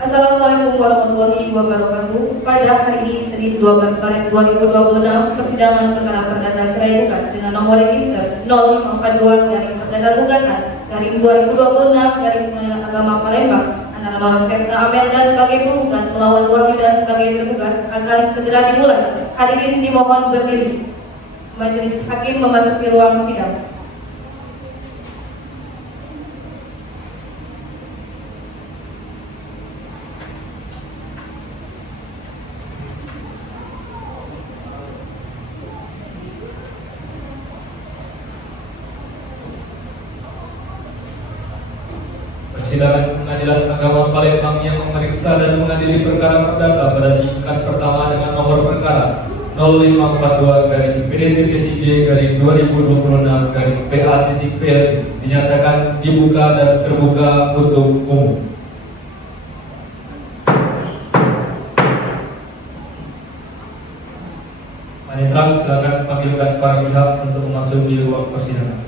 Assalamualaikum warahmatullahi wabarakatuh. Pada hari ini, Senin 12 Maret 2026, persidangan perkara perdata cerai gugat dengan nomor register 0542 garing perdata gugatan garing 2026 garing Pengadilan Agama Palembang antara Laura Septa Amelda sebagai penggugat melawan Wahyuda sebagai tergugat akan segera dimulai. Hadirin dimohon berdiri. Majelis Hakim memasuki ruang sidang. Persidangan Pengadilan Agama Palembang yang memeriksa dan mengadili perkara perdata pada tingkat pertama dengan nomor perkara 0542 garing PD-3 garing 2026 garing PA.PL dinyatakan dibuka dan terbuka untuk umum. Panitera, silakan panggilkan para pihak untuk memasuki ruang persidangan.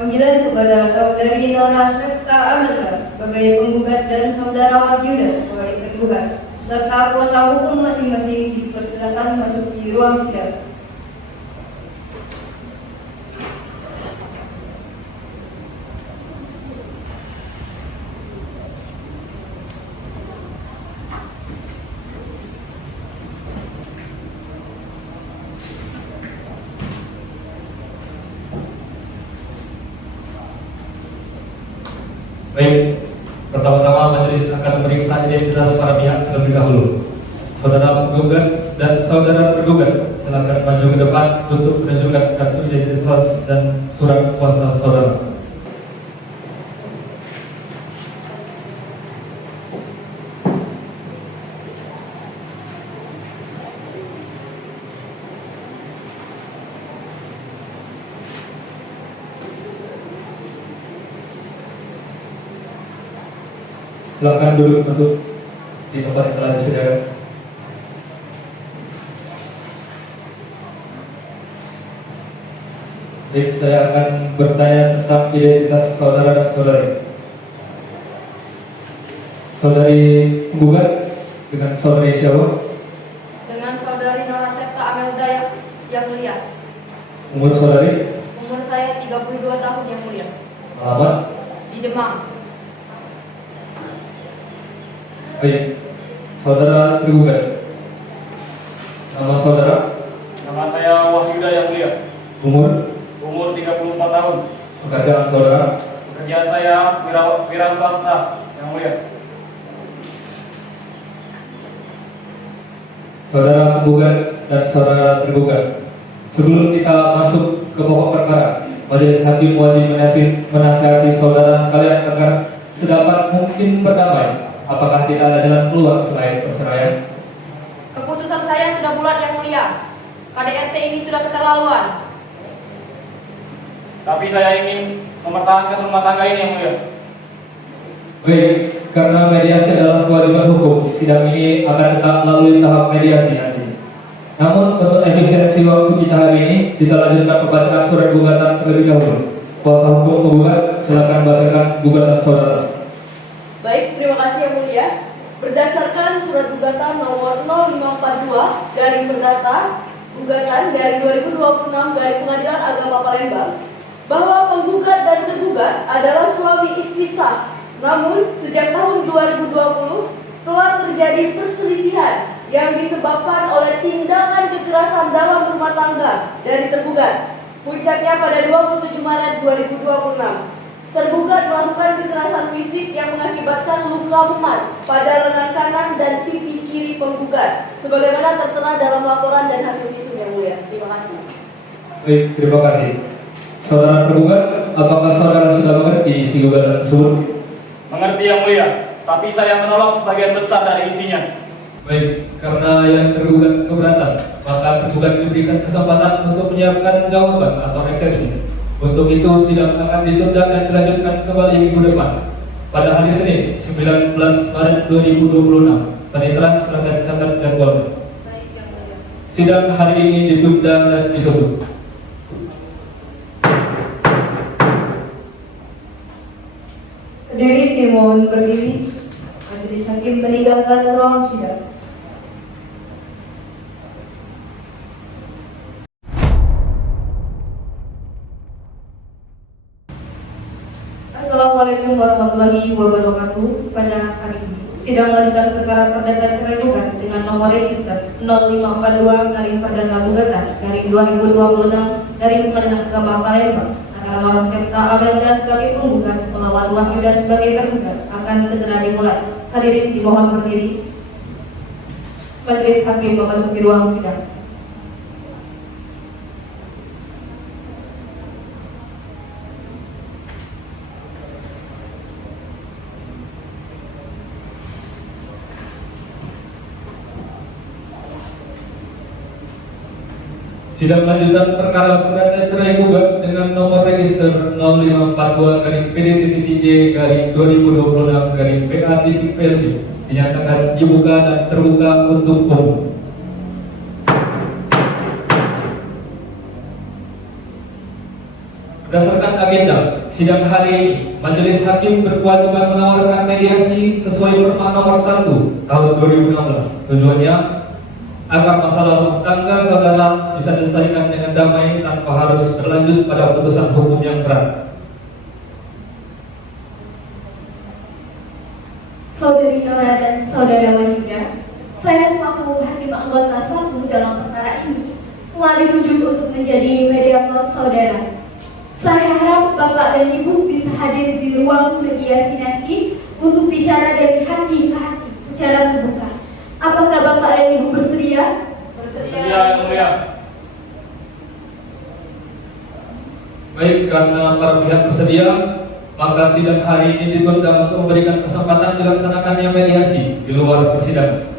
Panggilan kepada saudari Laura Septa Amelda sebagai penggugat dan saudara Wahyuda sebagai tergugat serta kuasa hukum masing-masing dipersilakan masuk di ruang sidang. Baik, pertama-tama majelis akan memeriksa identitas para pihak terlebih dahulu. Saudara penggugat dan saudara tergugat, silakan maju ke depan untuk menunjukkan kartu identitas dan surat kuasa saudara. Silakan duduk untuk di tempat yang telah disediakan. Baik, saya akan bertanya tentang identitas saudara dan saudari. Saudari penggugat dengan saudari siapa? Dengan saudari Laura Septa Amelda yang mulia. Umur saudari? Umur saya 32 tahun yang mulia. Alamat? Di Demang. Baik, saudara tergugat. Nama saudara? Nama saya Wahyuda yang mulia. Umur 34 tahun. pekerjaan saudara? Pekerjaan saya wira swasta yang mulia. Saudara penggugat dan saudara tergugat. Sebelum kita masuk ke pokok perkara, majelis hakim wajib menasihati saudara sekalian agar sedapat mungkin berdamai. Apakah tidak ada jalan keluar selain perceraian? Keputusan saya sudah bulat yang mulia. KDRT ini sudah keterlaluan. Tapi saya ingin mempertahankan rumah tangga ini yang mulia. Baik, karena mediasi adalah kewajiban hukum, sidang ini akan tetap melalui tahap mediasi nanti. Namun untuk efisiensi waktu kita hari ini, kita lanjutkan pembacaan surat gugatan terlebih dahulu. Kuasa hukum penggugat, silakan bacakan gugatan saudara. Baik, terima kasih yang mulia. Berdasarkan surat gugatan nomor 0542 garing perdata gugatan dari 2026 garing Pengadilan Agama Palembang bahwa penggugat dan tergugat adalah suami istri sah. Namun sejak tahun 2020 telah terjadi perselisihan yang disebabkan oleh tindakan kekerasan dalam rumah tangga dari tergugat. Puncaknya pada 27 Maret 2026. Tergugat melakukan kekerasan fisik yang mengakibatkan luka memar pada lengan kanan dan pipi kiri penggugat, sebagaimana tertera dalam laporan dan hasil visum yang mulia. Terima kasih. Baik, terima kasih. Saudara tergugat, apakah saudara sudah mengerti isi gugatan tersebut? Mengerti yang mulia, tapi saya menolak sebagian besar dari isinya. Baik, karena yang tergugat keberatan, maka tergugat diberikan kesempatan untuk menyiapkan jawaban atau eksepsi. Untuk itu, sidang akan ditunda dan dilanjutkan kembali minggu depan pada hari Senin, 19 Maret 2026. Panitera, silakan catat jadwalnya. Baik, yang mulia. Sidang hari ini ditunda dan ditutup. Hadirin dimohon berdiri. Majelis Hakim meninggalkan ruang sidang. Assalamualaikum warahmatullahi wabarakatuh. Pada hari ini, sidang lanjutan perkara perdata cerai gugat dengan nomor register 0542-Perdana dari Pengadilan Agama Palembang antara Noras Kepta Amelda sebagai penggugat melawan Wahyuda sebagai tergugat akan segera dimulai. Hadirin dimohon berdiri. Majelis Hakim memasuki ruang sidang. Sidang lanjutan perkara perdata cerai gugat dengan nomor register 0542-PDTTJ-2026-PA.PLD dinyatakan dibuka dan terbuka untuk umum. Berdasarkan agenda sidang hari ini, Majelis Hakim berkewajiban menawarkan mediasi sesuai Perma nomor 1 tahun 2016. Tujuannya agar masalah rumah tangga saudara bisa diselesaikan dengan damai tanpa harus berlanjut pada putusan hukum yang berat. Saudari Nora dan Saudara Wahyuda, saya selaku hakim anggota 1 dalam perkara ini telah ditunjuk untuk menjadi mediator saudara. Saya harap Bapak dan Ibu bisa hadir di ruang mediasi nanti untuk bicara dari hati ke hati secara terbuka. Apakah Bapak dan Ibu bersedia? Bersedia, Yang Mulia. Baik, karena para pihak bersedia, maka sidang hari ini ditunda untuk memberikan kesempatan dilaksanakannya mediasi di luar persidangan.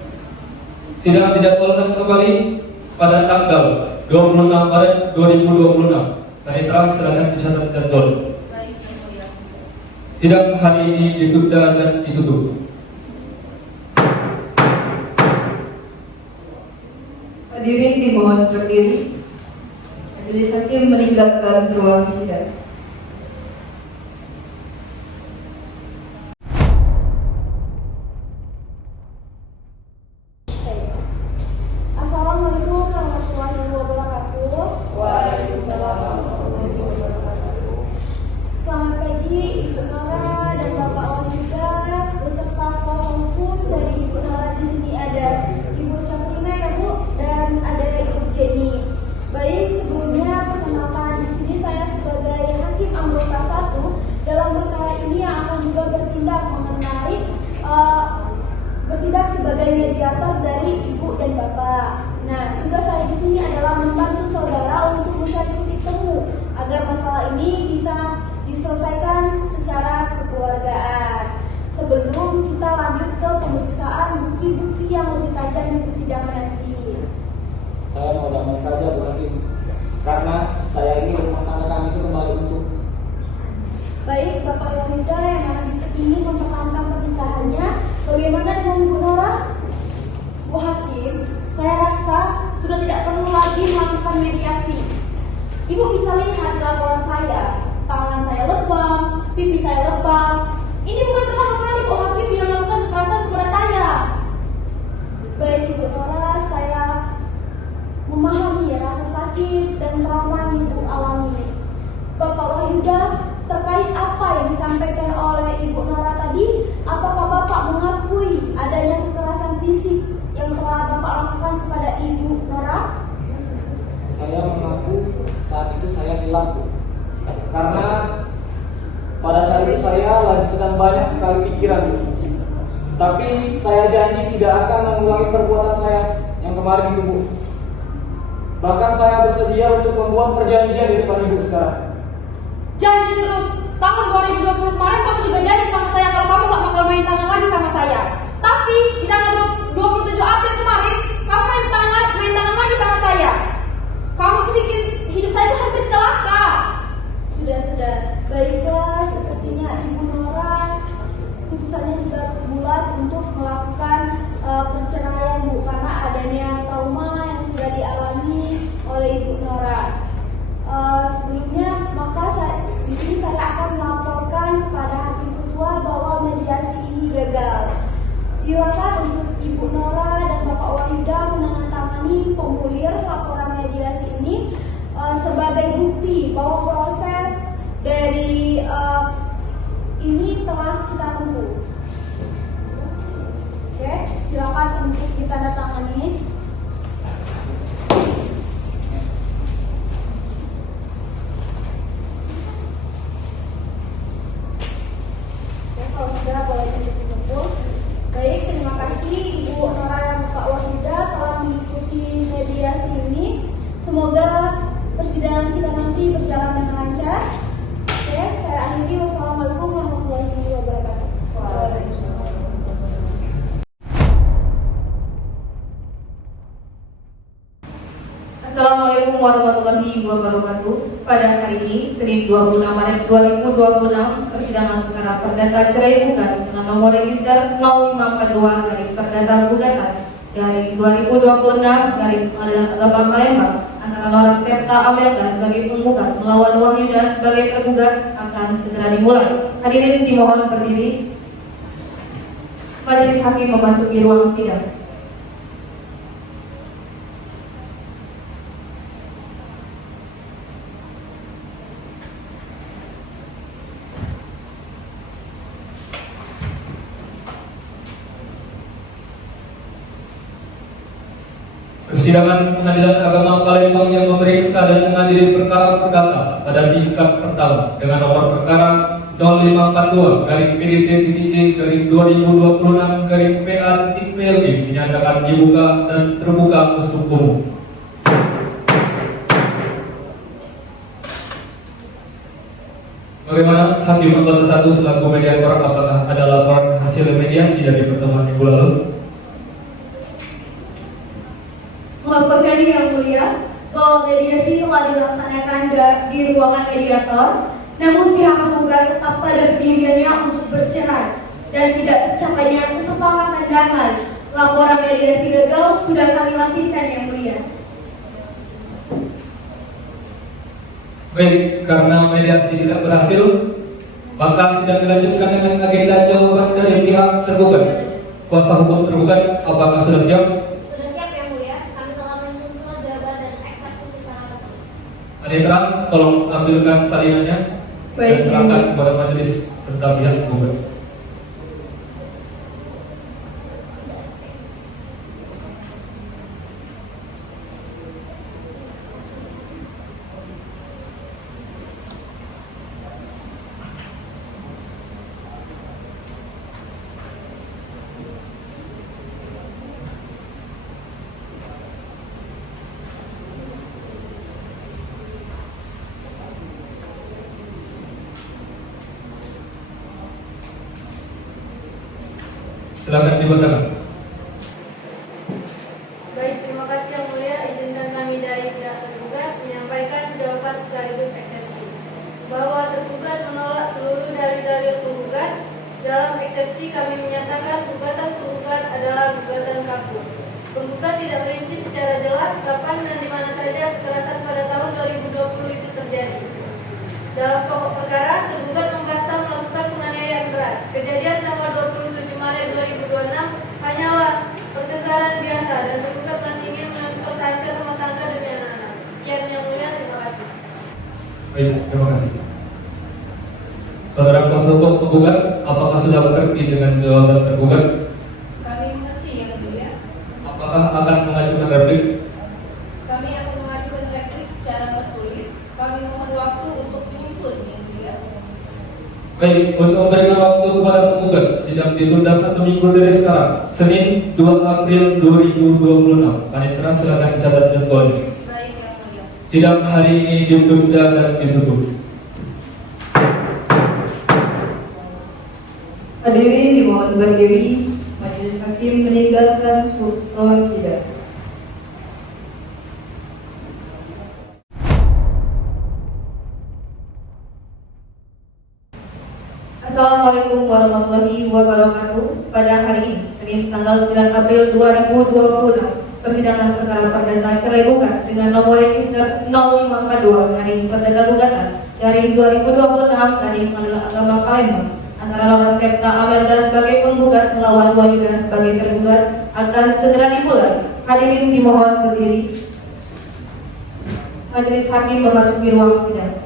Sidang dijadwalkan kembali pada tanggal 26 Maret 2026. Panitera, silakan dicatat jadwal. Baik, Yang Mulia. Sidang hari ini ditunda dan ditutup. Hadirin dimohon berdiri. Majelis Hakim meninggalkan ruang sidang. Assalamualaikum warahmatullahi wabarakatuh. Waalaikumsalam warahmatullahi wabarakatuh. Selamat pagi Ibu Nora dan Bapak Wahyuda beserta kuasa hukum dari Ibu Nora. Di sini ada Ibu Syafrina ya Bu, dan ada Ibu Jenny. Baik, sebelumnya perkenalkan, di sini saya sebagai hakim anggota 1 dalam perkara ini yang akan juga bertindak mengenai bertindak sebagai mediator dari Ibu dan Bapak. Nah, tugas saya di sini adalah membantu saudara untuk mencari titik temu agar masalah ini bisa diselesaikan secara kekeluargaan. Sebelum kita lanjut ke pemeriksaan bukti-bukti yang lebih tajam di persidangan nanti. Saya mau damai saja Bu Hakim, karena saya ingin rumah tangga kami itu kembali utuh. Baik, Bapak Wahyuda yang ingin mempertahankan pernikahannya, bagaimana dengan Ibu Nora? Bu Hakim, saya rasa sudah tidak perlu lagi melakukan mediasi. Ibu bisa lihat di laporan saya, tangan saya lebam, pipi saya lebam. Ini bukan pertama kali Bu Hakim yang melakukan kekerasan kepada saya. Baik Ibu Nora, saya memahami rasa sakit dan trauma yang Ibu alami. Bapak Wahyuda, terkait apa yang disampaikan oleh Ibu Nora tadi, apakah Bapak mengakui adanya kekerasan fisik yang telah Bapak lakukan kepada Ibu Nora? Saya mengaku saat itu saya hilang Bu, karena pada saat itu saya lagi sedang banyak sekali pikiran Bu. Tapi saya janji tidak akan mengulangi perbuatan saya yang kemarin itu Bu. Bahkan saya bersedia untuk membuat perjanjian di depan Ibu sekarang. Janji terus. Tahun 2020 kemarin kamu juga janji sama saya kalau kamu gak bakal main tangan lagi sama saya. Tapi di tanggal 27 April kemarin kamu main tangan lagi sama saya. Kamu tuh bikin hidup saya tuh hampir celaka. Sudah. Baiklah, sepertinya Ibu Nora putusannya sudah bulat untuk melakukan perceraian Bu, karena adanya trauma yang sudah dialami oleh Ibu Nora. Sebelumnya di sini saya akan melaporkan kepada Hakim Ketua bahwa mediasi ini gagal. bahwa proses dari ini telah kita tempuh. Oke, silakan untuk ditandatangani. Oke, kalau sudah boleh dikumpul. Baik, terima kasih Ibu Nora dan Pak Wahida telah mengikuti mediasi ini. Semoga persidangan kita nanti berjalan dengan lancar. Oke, saya akhiri. Wassalamualaikum warahmatullahi wabarakatuh. Assalamualaikum warahmatullahi wabarakatuh. Pada hari ini, Senin 26 Maret 2026, persidangan perkara perdata cerai gugat dengan nomor register 0542 garing perdata gugatan garing 2026 garing Pengadilan Agama Palembang antara Nora Septa Amelda sebagai penggugat melawan Wahyuda sebagai tergugat akan segera dimulai. Hadirin dimohon berdiri. Majelis hakim memasuki ruang sidang. Persidangan Pengadilan Agama Palembang yang memeriksa dan mengadili perkara perdata pada tingkat pertama dengan nomor perkara 0542 garing PDT-E garing 2026 garing PA.PLG dinyatakan dibuka dan terbuka untuk umum. Bagaimana Hakim Anggota 1 selaku mediator, apakah ada laporan hasil mediasi dari pertemuan minggu lalu? Melaporkan Yang Mulia bahwa mediasi telah dilaksanakan di ruangan mediator, namun pihak penggugat tetap pada pendiriannya untuk bercerai dan tidak tercapainya kesepakatan damai. Laporan mediasi gagal sudah kami lampirkan Yang Mulia. Baik, karena mediasi tidak berhasil, maka sidang dilanjutkan dengan agenda jawaban dari pihak tergugat. Kuasa hukum tergugat, apakah sudah siap? Anitra, tolong ambilkan salinannya dan silakan kepada majelis serta pihak penggugat. Silakan dibacakan. Baik, terima kasih Yang Mulia. Izinkan kami dari pihak tergugat menyampaikan jawaban sekaligus eksepsi bahwa tergugat menolak seluruh dalil-dalil penggugat. Dalam eksepsi kami menyatakan gugatan penggugat adalah gugatan kabur. Penggugat tidak merinci secara jelas kapan dan di mana saja kekerasan pada tahun 2020 itu terjadi. Dalam pokok perkara, tergugat membantah melakukan penganiayaan berat. Kejadian tanggal 27 Maret 2026 hanyalah pertengkaran biasa dan tergugat masih ingin mempertahankan rumah tangga demi anak-anak. Sekian Yang Mulia, terima kasih. Baik, terima kasih. Saudara kuasa hukum penggugat, apakah sudah mengerti dengan jawaban tergugat? Kami mengerti Yang Mulia. Apakah akan mengajukan replik? Kami akan mengajukan replik secara tertulis. Kami mohon waktu untuk menyusun Yang Mulia. Baik, untuk memberikan waktu kepada penggugat, sidang ditunda 1 minggu dari sekarang, Senin 2 April 2026. Panitera silakan dicatat jadwalnya. Baik Yang Mulia. Sidang hari ini ditunda dan ditutup. Hadirin dimohon berdiri. Majelis hakim meninggalkan ruang sidang. Assalamualaikum warahmatullahi wabarakatuh. Pada hari ini, Senin tanggal 9 April 2026, persidangan perkara perdata cerai gugat dengan nomor register 0542 garing perdata gugatan garing 2026 garing Pengadilan Agama Palembang antara Nora Septa Amelda sebagai penggugat melawan Wahyuda sebagai tergugat akan segera dimulai. Hadirin dimohon berdiri. Majelis hakim memasuki ruang sidang.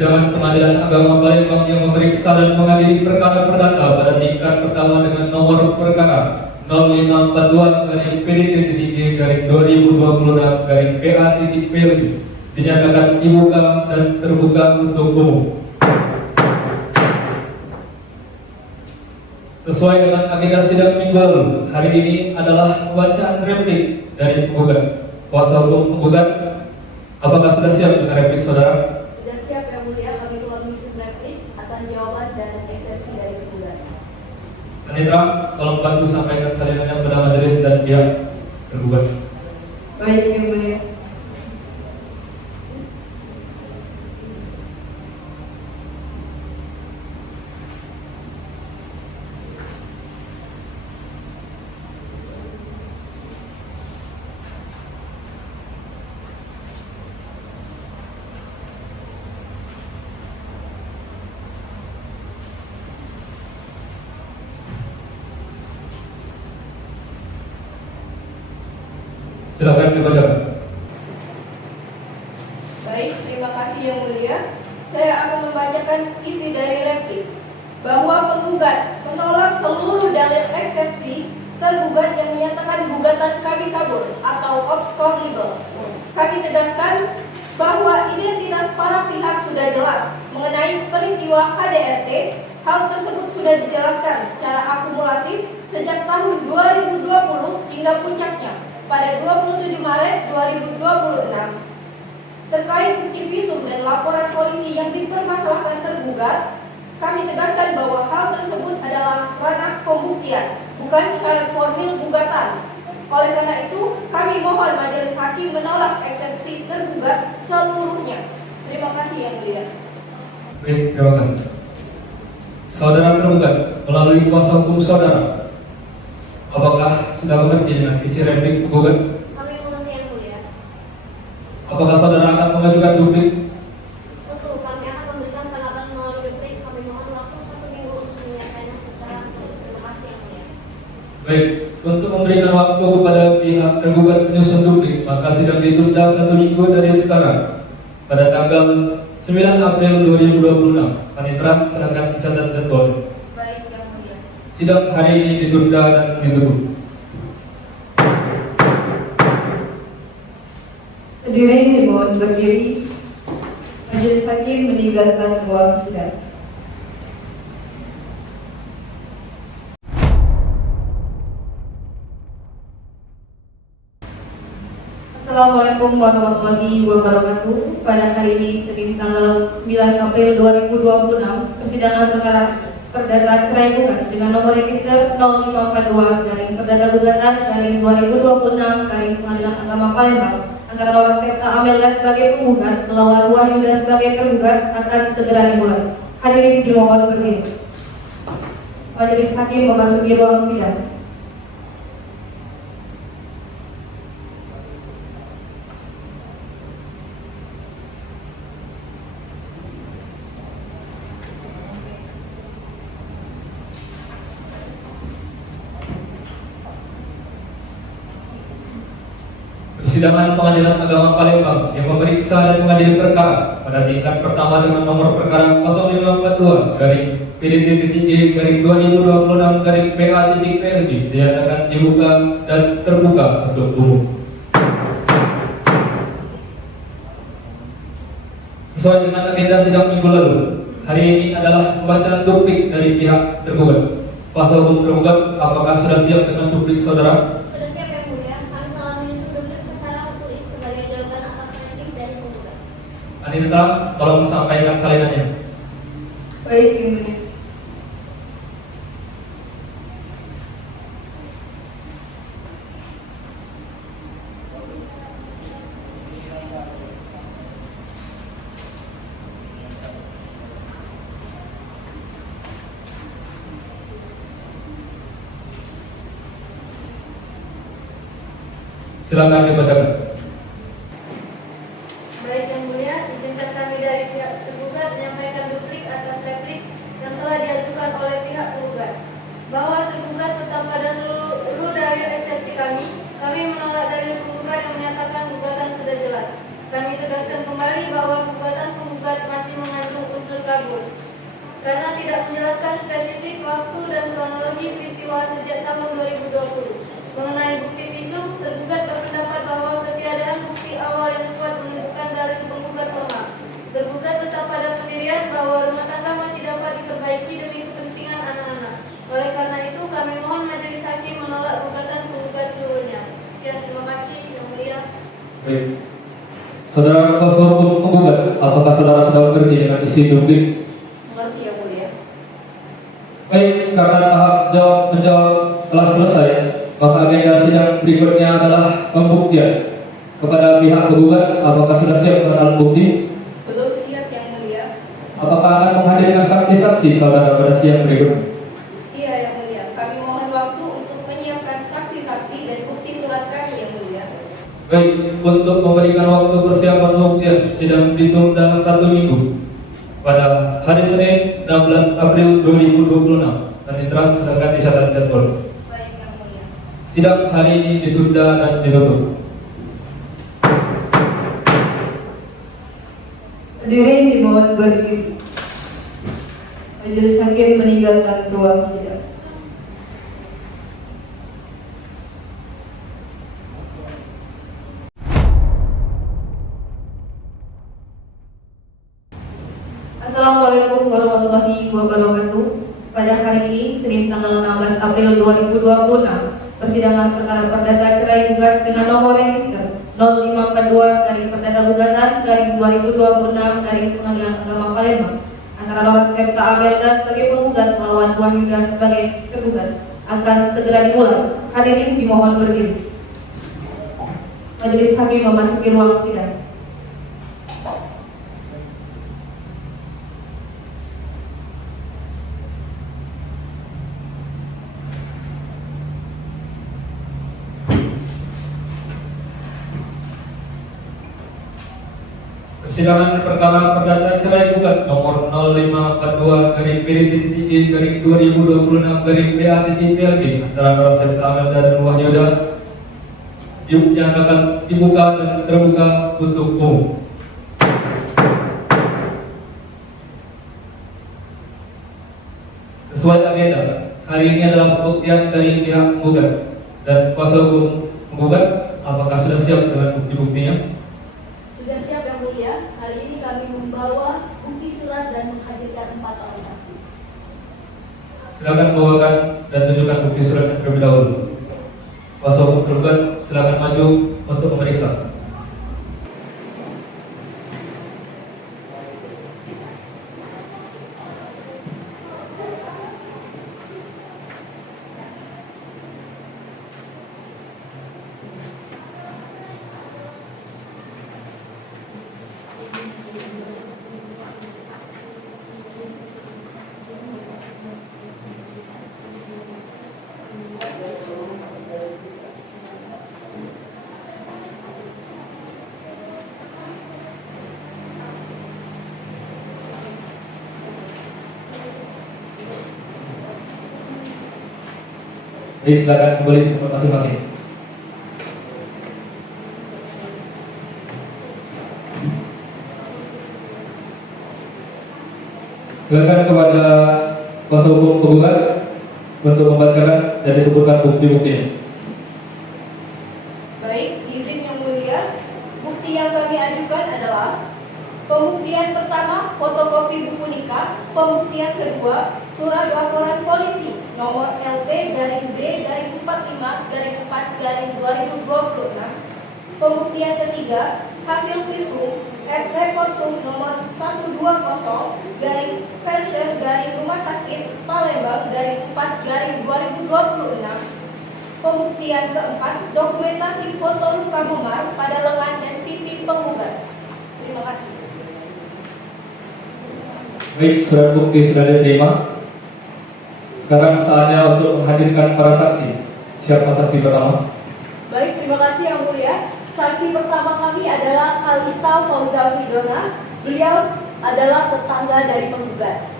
Persidangan Pengadilan Agama Palembang yang memeriksa dan mengadili perkara perdata pada tingkat pertama dengan nomor perkara 0542-PDT-G-2026-PA-PLG dinyatakan dibuka dan terbuka untuk umum. Sesuai dengan agenda sidang minggu lalu, hari ini adalah pembacaan replik dari penggugat. Kuasa hukum penggugat, apakah sudah siap dengan replik saudara? Sudah siap Yang Mulia, kami telah menyusun replik atas jawaban dan eksepsi dari penggugat. Panitra, tolong bantu sampaikan salinannya pada majelis dan pihak tergugat. Baik, Yang Mulia. Silakan dibacakan. Baik, terima kasih Yang Mulia. Saya akan membacakan isi dari replik bahwa penggugat menolak seluruh dalil eksepsi tergugat yang menyatakan gugatan kami kabur atau obscur legal. Kami tegaskan bahwa identitas para pihak sudah jelas mengenai peristiwa KDRT. Hal tersebut sudah dijelaskan secara akumulatif sejak tahun 2020 hingga puncaknya pada 27 Maret 2026. Terkait bukti visum dan laporan polisi yang dipermasalahkan tergugat, kami tegaskan bahwa hal tersebut adalah ranah pembuktian, bukan syarat formil gugatan. Oleh karena itu, kami mohon majelis hakim menolak eksepsi tergugat seluruhnya. Terima kasih Yang Mulia. Baik, terima kasih. Saudara tergugat, melalui kuasa hukum saudara, apakah sudah mengerti dengan isi replik penggugat? Kami mengerti Yang Mulia. Apakah saudara akan mengajukan duplik? Tentu kami akan memberikan tanggapan melalui replik. Kami mohon waktu 1 minggu untuk menyampaikannya secara tertulis. Terima kasih Yang Mulia. Baik, untuk memberikan waktu kepada pihak tergugat menyusun duplik, maka sidang ditunda 1 minggu dari sekarang pada tanggal 9 April 2026. Panitra, silakan dicatat jadwal. Baik Yang Mulia. Sidang hari ini ditunda dan ditutup. Hadirin dimohon berdiri. Majelis hakim meninggalkan ruang sidang. Assalamualaikum warahmatullahi wabarakatuh. Pada hari ini Senin tanggal 9 April 2026, persidangan perkara perdata cerai gugat dengan nomor register 0542 garing perdata gugatan garing 2026 garing Pengadilan Agama Palembang antara Laura Septa Amelia sebagai penggugat melawan Wahyuda sebagai tergugat akan segera dimulai. Hadirin dimohon berdiri. Majelis hakim memasuki ruang sidang. Persidangan Pengadilan Agama Palembang yang memeriksa dan mengadili perkara pada tingkat pertama dengan nomor perkara 0542 garing PDT-G-2026 garing PA-PLG dinyatakan dibuka dan terbuka untuk umum. Sesuai dengan agenda sidang minggu lalu, hari ini adalah pembacaan duplik dari pihak tergugat. Kuasa hukum tergugat, apakah sudah siap dengan duplik saudara? Sudah siap Yang Mulia. Kami telah menyusun duplik secara tertulis sebagai jawaban atas replik dari penggugat. Anita, tolong sampaikan salinannya. Baik, Yang Mulia. Silakan dibacakan. Baik Yang Mulia, izinkan kami dari pihak tergugat menyampaikan duplik atas replik yang telah diajukan oleh pihak penggugat. Bahwa tergugat tetap pada seluruh dalil eksepsi kami menolak dalil penggugat yang menyatakan gugatan sudah jelas. Kami tegaskan kembali bahwa gugatan penggugat masih mengandung karena tidak menjelaskan spesifik waktu dan kronologi peristiwa sejak tahun 2020. Mengenai bukti visum, tergugat berpendapat bahwa ketiadaan bukti awal yang kuat menunjukkan dalil penggugat lemah. Tergugat tetap pada pendirian bahwa rumah tangga masih dapat diperbaiki demi kepentingan anak-anak. Oleh karena itu, kami mohon majelis hakim menolak gugatan penggugat seluruhnya. Sekian, terima kasih, Yang Mulia. Baik. Saudara kuasa hukum penggugat, apakah saudara sudah mengerti dengan isi bukti? Mengerti, Yang Mulia. Baik, karena tahap menjawab telah selesai, maka agenda sidang berikutnya adalah pembuktian. Kepada pihak penggugat, apakah sudah siap dengan alat bukti? Belum siap, Yang Mulia. Apakah akan menghadirkan saksi-saksi saudara pada siang berikutnya? Iya, Yang Mulia. Kami mohon waktu untuk menyiapkan saksi-saksi dan bukti surat kami, Yang Mulia. Baik, untuk memberikan waktu persiapan pembuktian, sidang ditunda 1 minggu pada hari Senin 16 April 2026 dan silakan dicatat jadwal. Baik, Yang Mulia. Sidang hari ini ditunda dan ditutup. Hadirin dimohon berdiri. Majelis hakim meninggalkan ruang sidang. Assalamualaikum warahmatullahi wabarakatuh. Pada hari ini, Senin tanggal 16 April 2026, persidangan perkara perdata cerai gugat dengan nomor register 0542-Perdata Gugatan 2026 Pengadilan Agama Palembang antara Lawrence Septa Amelda sebagai penggugat melawan Tuan Yuda sebagai tergugat akan segera dimulai. Hadirin dimohon berdiri. Majelis hakim memasuki ruang sidang. Persidangan perkara perdata cerai gugat nomor 0542-PDD-2026-PA-PLG antara Lawrence Septa Amelda dan Tuan Yuda dinyatakan dibuka dan terbuka untuk umum. Sesuai agenda, hari ini adalah pembuktian dari pihak penggugat dan kuasa hukum penggugat. Apakah sudah siap dengan bukti-buktinya? Sudah siap, Yang Mulia. Hari ini kami membawa bukti surat dan menghadirkan 4 orang saksi. Silakan bawakan dan tunjukkan bukti suratnya terlebih dahulu. Kuasa hukum tergugat, silakan maju untuk memeriksa. Jadi silakan kembali ke tempat masing-masing. Silakan kepada kuasa hukum penggugat untuk membacakan dan disebutkan bukti-buktinya. Baik, izin Yang Mulia. Bukti yang kami ajukan adalah pembuktian pertama, fotokopi buku nikah. Pembuktian kedua, surat laporan polisi nomor LP-D-45-4-2026. Pembuktian ketiga, hasil visum et reportum nomor 120-Rumah Sakit Palembang 4-2026. Pembuktian keempat, dokumentasi foto luka memar pada lengan dan pipi penggugat. Terima kasih. Baik, surat bukti sudah diterima. Sekarang saatnya untuk menghadirkan para saksi. Siapa saksi pertama? Baik, terima kasih Yang Mulia. Saksi pertama kami adalah Kalista Fauza Fidona. Beliau adalah tetangga dari penggugat.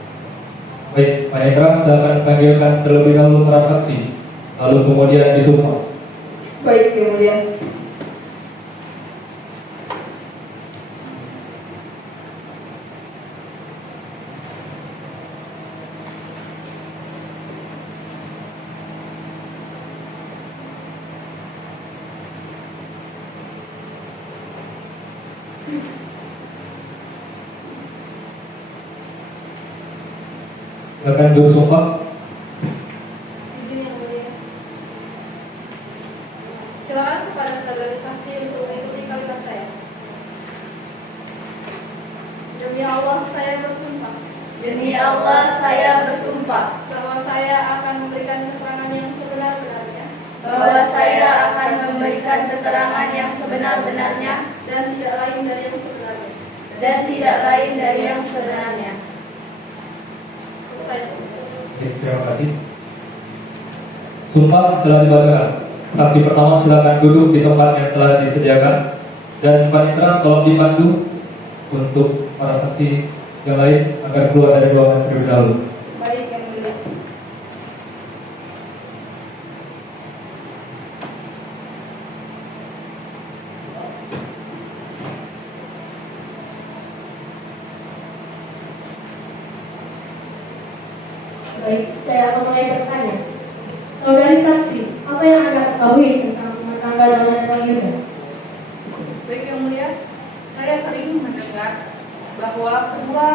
Baik, Pak Hendra, silakan panggilkan terlebih dahulu para saksi, lalu kemudian disumpah. Baik, Yang Mulia. Silakan juru sumpah. Izin yang mulia. Silakan kepada saudari saksi untuk mengikuti kalimat saya. Demi Allah saya bersumpah. Demi Allah saya bersumpah Bahwa saya akan memberikan keterangan yang sebenar-benarnya. bahwa saya akan memberikan keterangan yang sebenar-benarnya Dan tidak lain dari yang sebenarnya. dan tidak lain dari yang sebenarnya. Selesai. Oke, terima kasih. Sumpah telah dibacakan. Saksi pertama silakan duduk di tempat yang telah disediakan dan panitera tolong dibantu untuk para saksi yang lain agar keluar dari ruangan terlebih dahulu. Baik yang mulia. Baik, saya akan mulai bertanya. Saudari saksi, apa yang Anda ketahui tentang rumah tangga dengan Bang Yuda? Baik yang mulia, saya sering mendengar bahwa kedua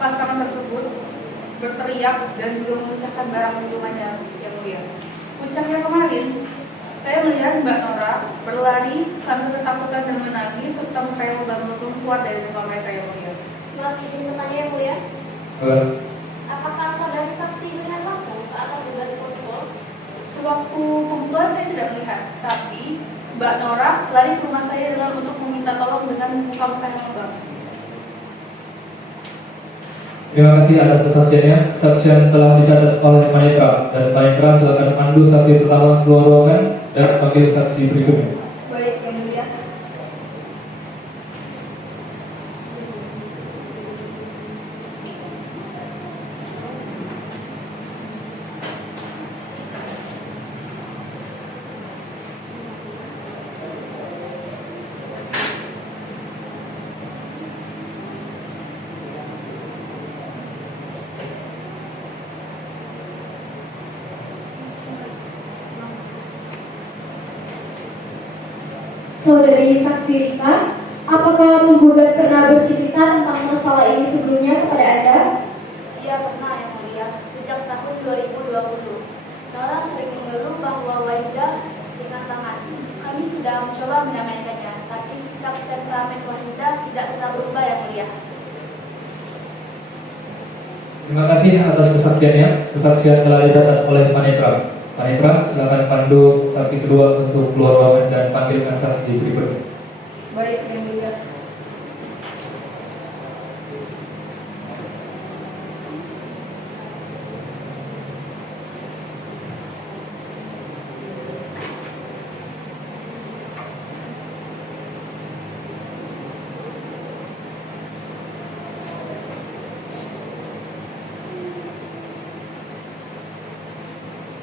pasangan tersebut berteriak dan juga memecahkan barang di rumahnya yang mulia. Puncaknya kemarin, saya melihat Mbak Nora berlari sambil ketakutan dan menangis serta mukanya membangun keluar dari rumah mereka yang mulia. Maaf izin bertanya yang mulia. Eh, Apakah saudari saksi melihat langsung saat terduga dipukul? Sewaktu pembunuhan saya tidak melihat, tapi Mbak Nora lari ke rumah saya dengan untuk meminta tolong dengan muka-muka yang lebam. Terima kasih atas kesaksiannya. Kesaksian telah dicatat oleh panitera dan panitera silakan pandu saksi pertama keluar ruangan dan panggil saksi berikutnya. Baik yang mulia. Saudari saksi Rika, apakah penggugat pernah bercerita tentang masalah ini sebelumnya kepada Anda? Iya pernah yang mulia, sejak tahun 2020. Nora sering mengeluh bahwa Wahida ringan tangan. Kami sudah mencoba menamaikannya, tapi sikap temperamen Wahida tidak pernah berubah yang mulia. Terima kasih atas kesaksiannya. Kesaksian telah dicatat oleh panitera. Panitera silakan pandu saksi kedua untuk keluar ruangan dan panggilkan saksi berikutnya. Baik yang mulia.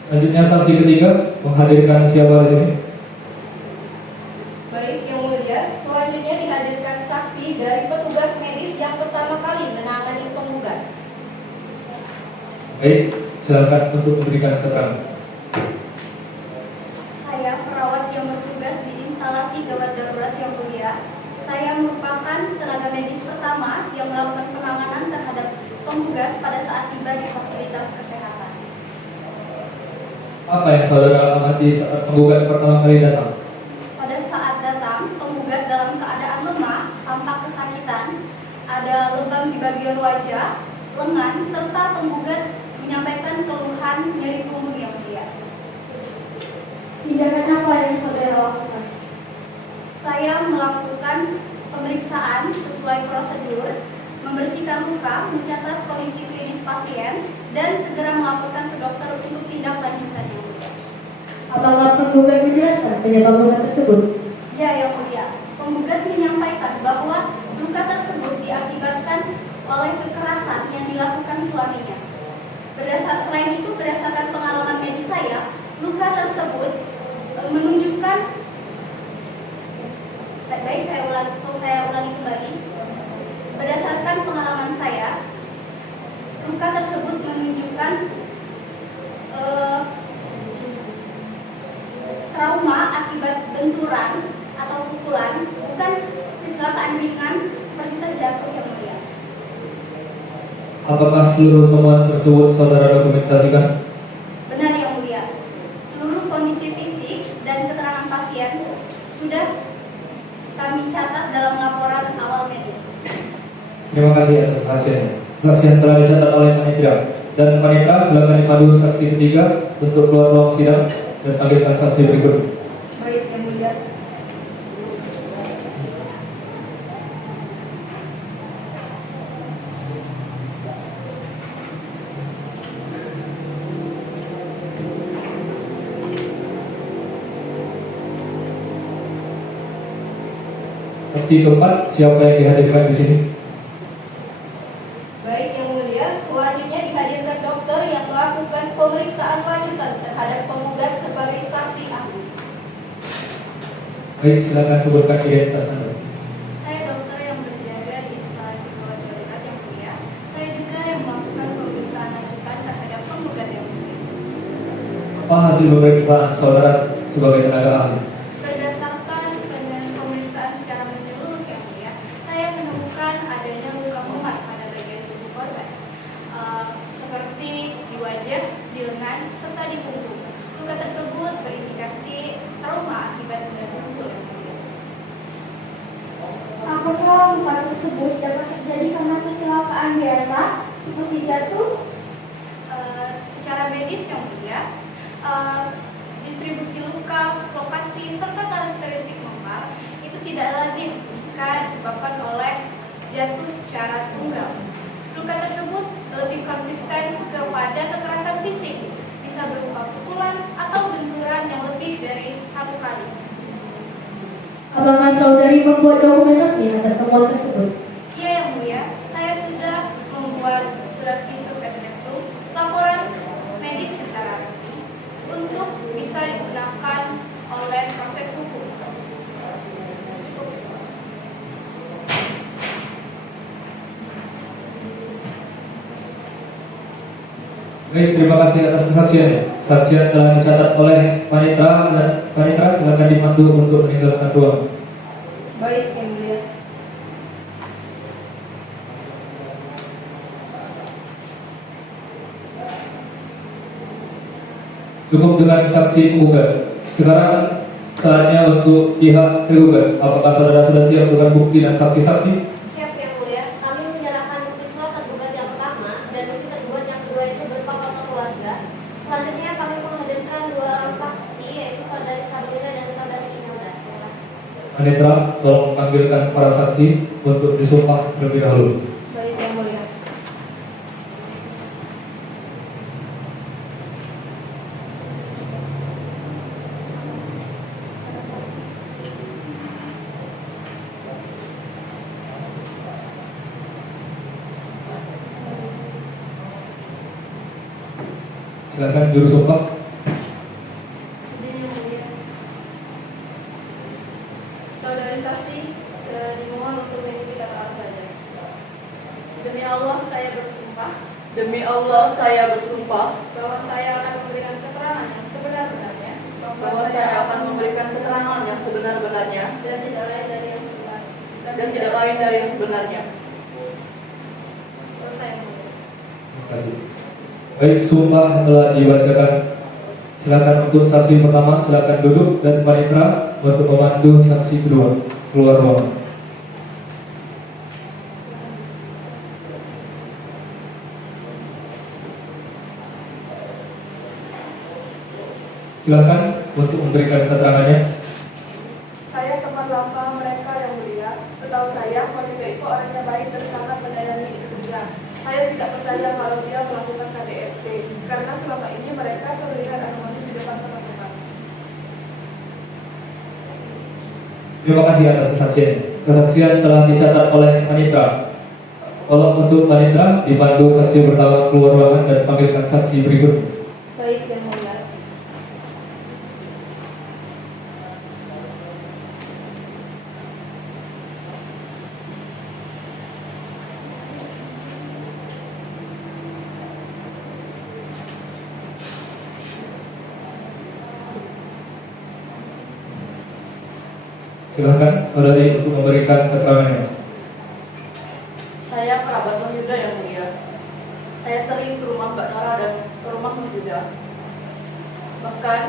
Selanjutnya saksi ketiga menghadirkan siapa di sini? Baik yang mulia, selanjutnya dihadirkan saksi dari petugas medis yang pertama kali menangani penggugat. Baik, silakan untuk memberikan keterangan. Saya perawat yang bertugas di instalasi gawat darurat yang mulia. Saya merupakan tenaga medis pertama yang melakukan penanganan terhadap penggugat pada saat tiba di fasilitas kesehatan. Apa yang saudara amati saat penggugat pertama kali datang? Pada saat datang, penggugat dalam keadaan lemah, tampak kesakitan, ada lebam di bagian wajah, lengan, serta penggugat menyampaikan keluhan nyeri punggung yang mulia. Tindakan apa yang saudara lakukan? Saya melakukan pemeriksaan sesuai prosedur, membersihkan luka, mencatat kondisi klinis pasien, dan segera melaporkan ke dokter untuk tindak lanjutan yang mulia. Apakah penggugat menjelaskan penyebab luka tersebut? Ya, yang mulia. Penggugat menyampaikan bahwa luka tersebut diakibatkan oleh kekerasan yang dilakukan suaminya. Selain itu, berdasarkan pengalaman medis saya, luka tersebut menunjukkan. Baik, saya ulangi kembali. Berdasarkan pengalaman saya, luka tersebut menunjukkan trauma akibat benturan atau pukulan, bukan kecelakaan ringan seperti terjatuh yang mulia. Apakah seluruh temuan tersebut saudara dokumentasikan? Benar Yang Mulia. Seluruh kondisi fisik dan keterangan pasien sudah kami catat dalam laporan awal medis. Terima kasih atas kesaksiannya. Kesaksian telah dicatat oleh panitia. Dan panitia silakan dipandu saksi ketiga untuk keluar ruang sidang dan panggilkan saksi berikut. Baik, Yang Mulia. Saksi keempat, siapa yang dihadirkan di sini? Baik Yang Mulia, selanjutnya dihadirkan dokter yang melakukan pemeriksaan lanjutan terhadap penggugat sebagai saksi ahli. Baik, silakan sebutkan identitas Anda. Saya dokter yang berjaga di instalasi gawat darurat Yang Mulia. Saya juga yang melakukan pemeriksaan lanjutan terhadap penggugat Yang Mulia. Apa hasil pemeriksaan saudara sebagai tenaga ahli? Berdasarkan dengan pemeriksaan secara menyeluruh Yang Mulia, saya menemukan adanya luka memar pada bagian tubuh korban, seperti di wajah, di lengan, serta di punggung. Luka tersebut berindikasi trauma akibat benda tumpul Yang Mulia. Apakah luka tersebut dapat terjadi karena kecelakaan biasa seperti jatuh? Secara medis Yang Mulia, distribusi luka, lokasi, serta karakteristik memar itu tidak lazim jika disebabkan oleh jatuh secara tunggal. Luka tersebut lebih konsisten kepada kekerasan fisik, bisa berupa pukulan atau benturan yang lebih dari satu kali. Apakah saudari membuat dokumen resmi atas temuan tersebut? Iya Yang Mulia, saya sudah membuat surat visum et repertum, laporan medis secara resmi untuk bisa digunakan oleh proses hukum. Baik, terima kasih atas kesaksiannya. Kesaksian telah dicatat oleh panitra dan panitra silakan dipandu untuk meninggalkan ruang. Baik, Yang Mulia. Cukup dengan saksi penggugat. Sekarang saatnya untuk pihak tergugat. Apakah saudara sudah siap dengan bukti dan saksi-saksi? Siap Yang Mulia, kami menyerahkan bukti surat tergugat yang pertama dan bukti tergugat yang kedua itu berupa foto keluarga. Selanjutnya kami menghadirkan dua orang saksi yaitu saudari Sabrina dan saudari Imelda. Terima kasih. Panitra, tolong panggilkan para saksi untuk disumpah terlebih dahulu. Baik, Yang Mulia. Silakan juru sumpah. Izin Yang Mulia. Saudari saksi dimohon untuk mengikuti kata saja. Demi Allah saya bersumpah. Demi Allah saya bersumpah Bahwa saya akan memberikan keterangan yang sebenar-benarnya. bahwa saya akan memberikan keterangan yang sebenar-benarnya Dan tidak lain dari yang sebenar. dan tidak lain dari yang sebenarnya. Selesai Yang Mulia. Terima kasih. Baik, sumpah telah dibacakan. Silakan untuk saksi pertama silakan duduk dan panitra untuk memandu saksi kedua keluar ruangan. Silakan untuk memberikan keterangannya. Saya teman lama mereka Yang Mulia. Setahu saya wanita itu orangnya baik dan sangat menyayangi istrinya. Saya tidak percaya kalau dia melakukan KDRT karena selama ini mereka terlihat harmonis di depan teman-teman. Terima kasih atas kesaksian. Kesaksian telah dicatat oleh panitra. Tolong untuk panitra dipandu saksi pertama keluar ruangan dan panggilkan saksi berikut. Baik, Yang Mulia. Silakan saudari untuk memberikan keterangannya. Saya kerabat Wahyuda Yang Mulia. saya sering ke rumah Mbak Nora dan ke rumahmu juga. Bahkan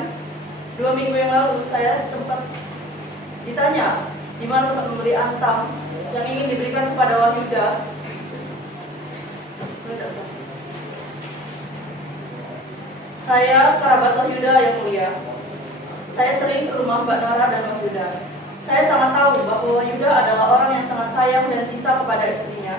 2 minggu yang lalu saya sempat ditanya di mana tempat membeli antang yang ingin diberikan kepada Wahyuda. Saya kerabat Wahyuda yang mulia. Saya sering ke rumah Mbak Nora dan Wahyuda. Saya sangat tahu bahwa Wahyuda adalah orang yang sangat sayang dan cinta kepada istrinya.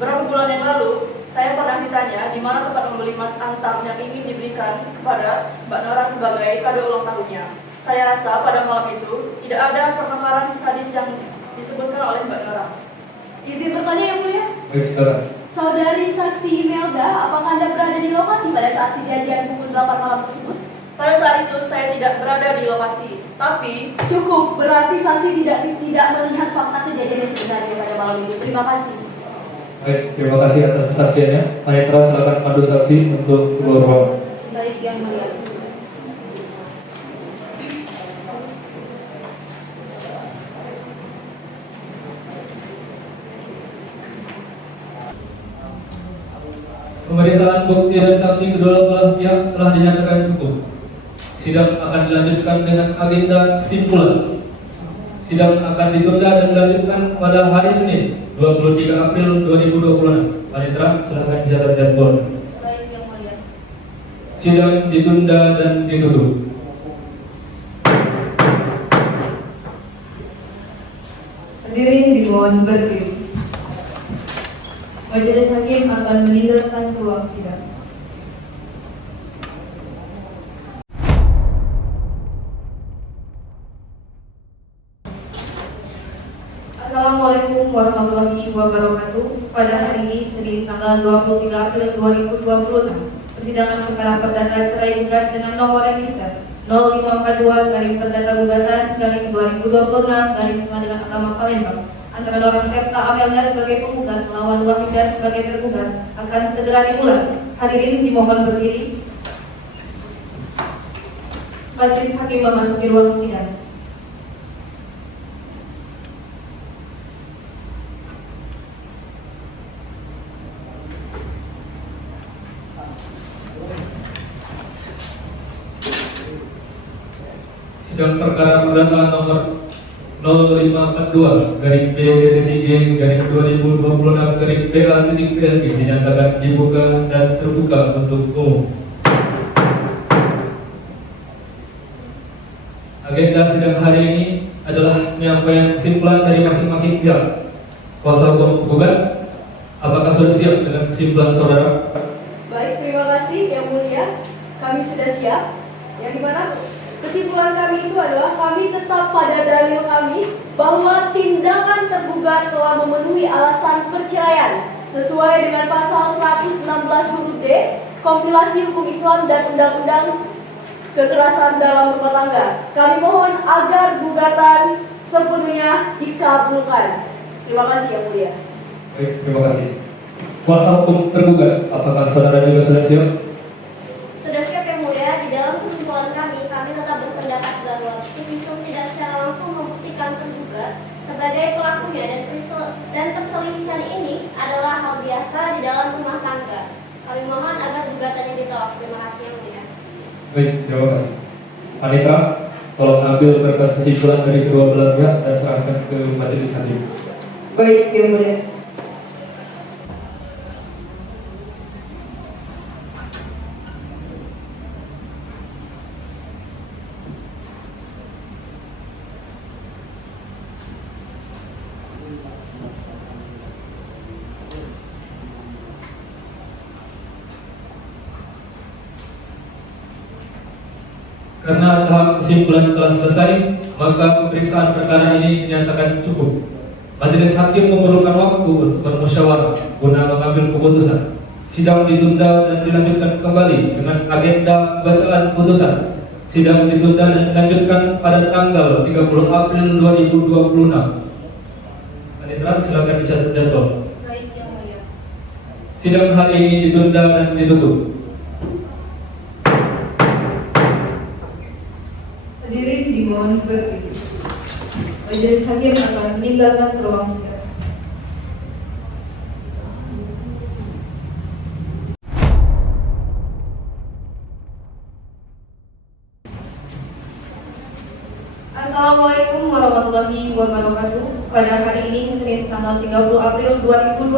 Beberapa bulan yang lalu, saya pernah ditanya di mana tempat membeli emas antang yang ingin diberikan kepada Mbak Nora sebagai kado ulang tahunnya. Saya rasa pada malam itu tidak ada pertengkaran sadis yang disebutkan oleh Mbak Nora. Izin bertanya yang mulia. Baik, saudara. Saudari saksi Imelda, apakah Anda berada di lokasi pada saat kejadian pukul 8 malam tersebut? Pada saat itu saya tidak berada di lokasi, tapi Cukup, berarti saksi tidak melihat fakta kejadian yang sebenarnya pada malam itu. Terima kasih. Baik, terima kasih atas kesaksiannya. Panitra, silakan pandu saksi untuk keluar ruangan. Baik yang mulia. Pemeriksaan bukti dan saksi kedua belah pihak telah dinyatakan cukup. Sidang akan dilanjutkan dengan agenda kesimpulan. Sidang akan ditunda dan dilanjutkan pada hari Senin, 23 April 2026. Panitra, silakan dicatat jadwal. Baik yang mulia. Sidang ditunda dan ditutup. Hadirin dimohon berdiri. Majelis hakim akan meninggalkan ruang sidang. Assalamualaikum warahmatullahi wabarakatuh. Pada hari ini, Senin tanggal 23 April 2026, persidangan perkara perdata cerai gugat dengan nomor register 0542 garing perdata gugatan garing 2026 garing Pengadilan Agama Palembang antara Nora Septa Amelda sebagai penggugat melawan Wahyuda sebagai tergugat akan segera dimulai. Hadirin dimohon berdiri. Majelis hakim memasuki ruang sidang. Sidang perkara perdata nomor 0542 garing B-3 garing 2026 garing PA-PLG dinyatakan dibuka dan terbuka untuk umum. Agenda sidang hari ini adalah penyampaian kesimpulan dari masing-masing pihak. Kuasa hukum penggugat, apakah sudah siap dengan kesimpulan saudara? baik, terima kasih yang mulia. Kami sudah siap. Yang dimana kesimpulan kami itu adalah kami tetap pada dalil kami bahwa tindakan tergugat telah memenuhi alasan perceraian sesuai dengan pasal 116 huruf D Kompilasi Hukum Islam dan Undang-Undang Kekerasan dalam Rumah Tangga. Kami mohon agar gugatan sepenuhnya dikabulkan. Terima kasih yang mulia. Baik, terima kasih. Kuasa hukum tergugat, apakah saudara juga sudah siap? Sudah siap yang mulia. Di dalam kesimpulan kami tetap berpendapat bahwa visum tidak secara langsung membuktikan tergugat sebagai pelakunya dan perselisihan ini adalah hal biasa di dalam rumah tangga. Kami mohon agar gugatannya ditolak. Terima kasih yang mulia. Baik, terima kasih. Panitra, tolong ambil kertas kesimpulan dari kedua belah pihak dan serahkan ke majelis hakim. Baik yang mulia. Karena tahap kesimpulan telah selesai, maka pemeriksaan perkara ini dinyatakan cukup. Majelis hakim memerlukan waktu untuk bermusyawarah guna mengambil keputusan. Sidang ditunda dan dilanjutkan kembali dengan agenda pembacaan putusan. Sidang ditunda dan dilanjutkan pada tanggal 30 April 2026. Panitra, silakan dicatat jadwal. Baik yang mulia. Sidang hari ini ditunda dan ditutup. Hadirin dimohon berdiri. Majelis hakim akan meninggalkan ruang sidang. Assalamualaikum warahmatullahi wabarakatuh. Pada hari ini, Senin tanggal 30 April 2026,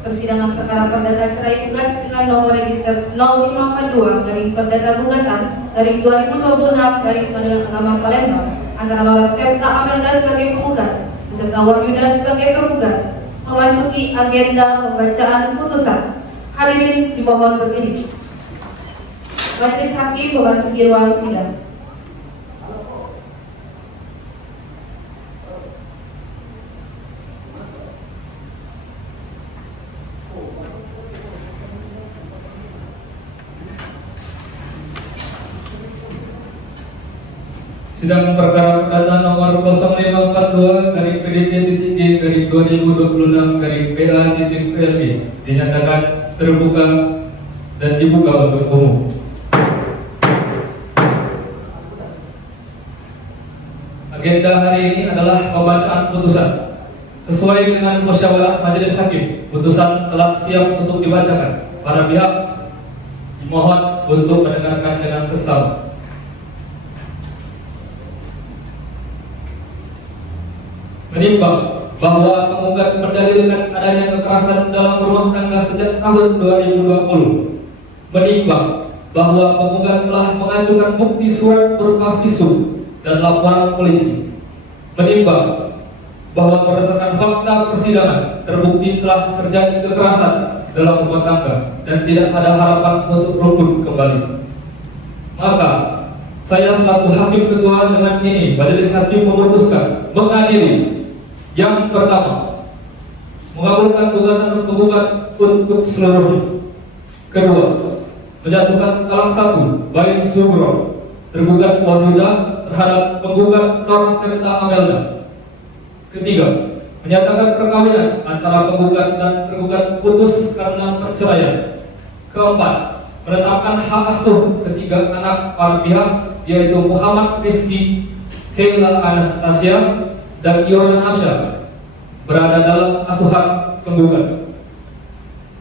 persidangan perkara perdata cerai gugat dengan nomor register 0542 garing perdata gugatan garing 2026 garing Pengadilan Agama Palembang antara Laura Septa Amelda sebagai penggugat beserta Wahyuda sebagai tergugat memasuki agenda pembacaan putusan. Hadirin dimohon berdiri. Majelis Hakim memasuki ruang sidang. Sidang perkara perdata nomor 0542 garing PDT-G garing 2026 garing PA-PLB dinyatakan terbuka dan dibuka untuk umum. Agenda hari ini adalah pembacaan putusan. Sesuai dengan musyawarah majelis hakim, putusan telah siap untuk dibacakan. Para pihak dimohon untuk mendengarkan dengan seksama. Menimbang bahwa penggugat mendalilkan adanya kekerasan dalam rumah tangga sejak tahun 2020. Menimbang bahwa penggugat telah mengajukan bukti surat berupa visum dan laporan polisi. Menimbang bahwa berdasarkan fakta persidangan terbukti telah terjadi kekerasan dalam rumah tangga dan tidak ada harapan untuk rukun kembali. Maka saya selaku hakim ketua dengan ini majelis hakim memutuskan mengadili. Yang pertama, mengabulkan gugatan penggugat untuk seluruhnya. Kedua, menjatuhkan talak satu baik sugro tergugat Wahyuda terhadap penggugat Laura Septa Amelda. Ketiga, menyatakan perkawinan antara penggugat dan tergugat putus karena perceraian. Keempat, menetapkan hak asuh ketiga anak para pihak yaitu Muhammad Rizky, Kayla Anastasia, dan Yordan Asya berada dalam asuhan penggugat.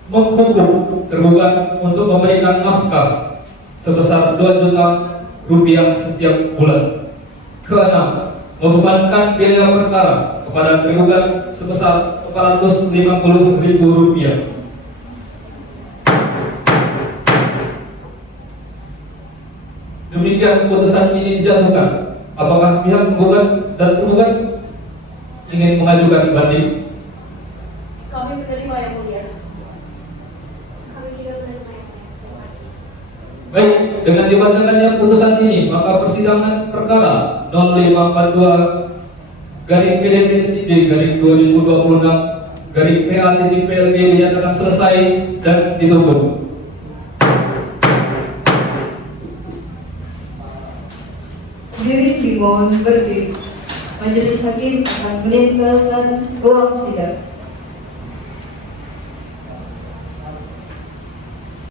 Menghukum tergugat untuk memberikan nafkah sebesar 2 juta rupiah setiap bulan. Keenam, membebankan biaya perkara kepada tergugat sebesar 450.000 rupiah. Demikian putusan ini dijatuhkan. Apakah pihak penggugat dan tergugat ingin mengajukan banding? Kami menerima yang mulia. Kami juga menerima yang mulia. Terima kasih. Baik, dengan dibacakannya putusan ini, maka persidangan perkara 0542 garing PDT-G garing 2026 garing PA-PLB dinyatakan selesai dan ditutup. Hadirin dimohon berdiri. Majelis hakim akan meninggalkan ruang sidang.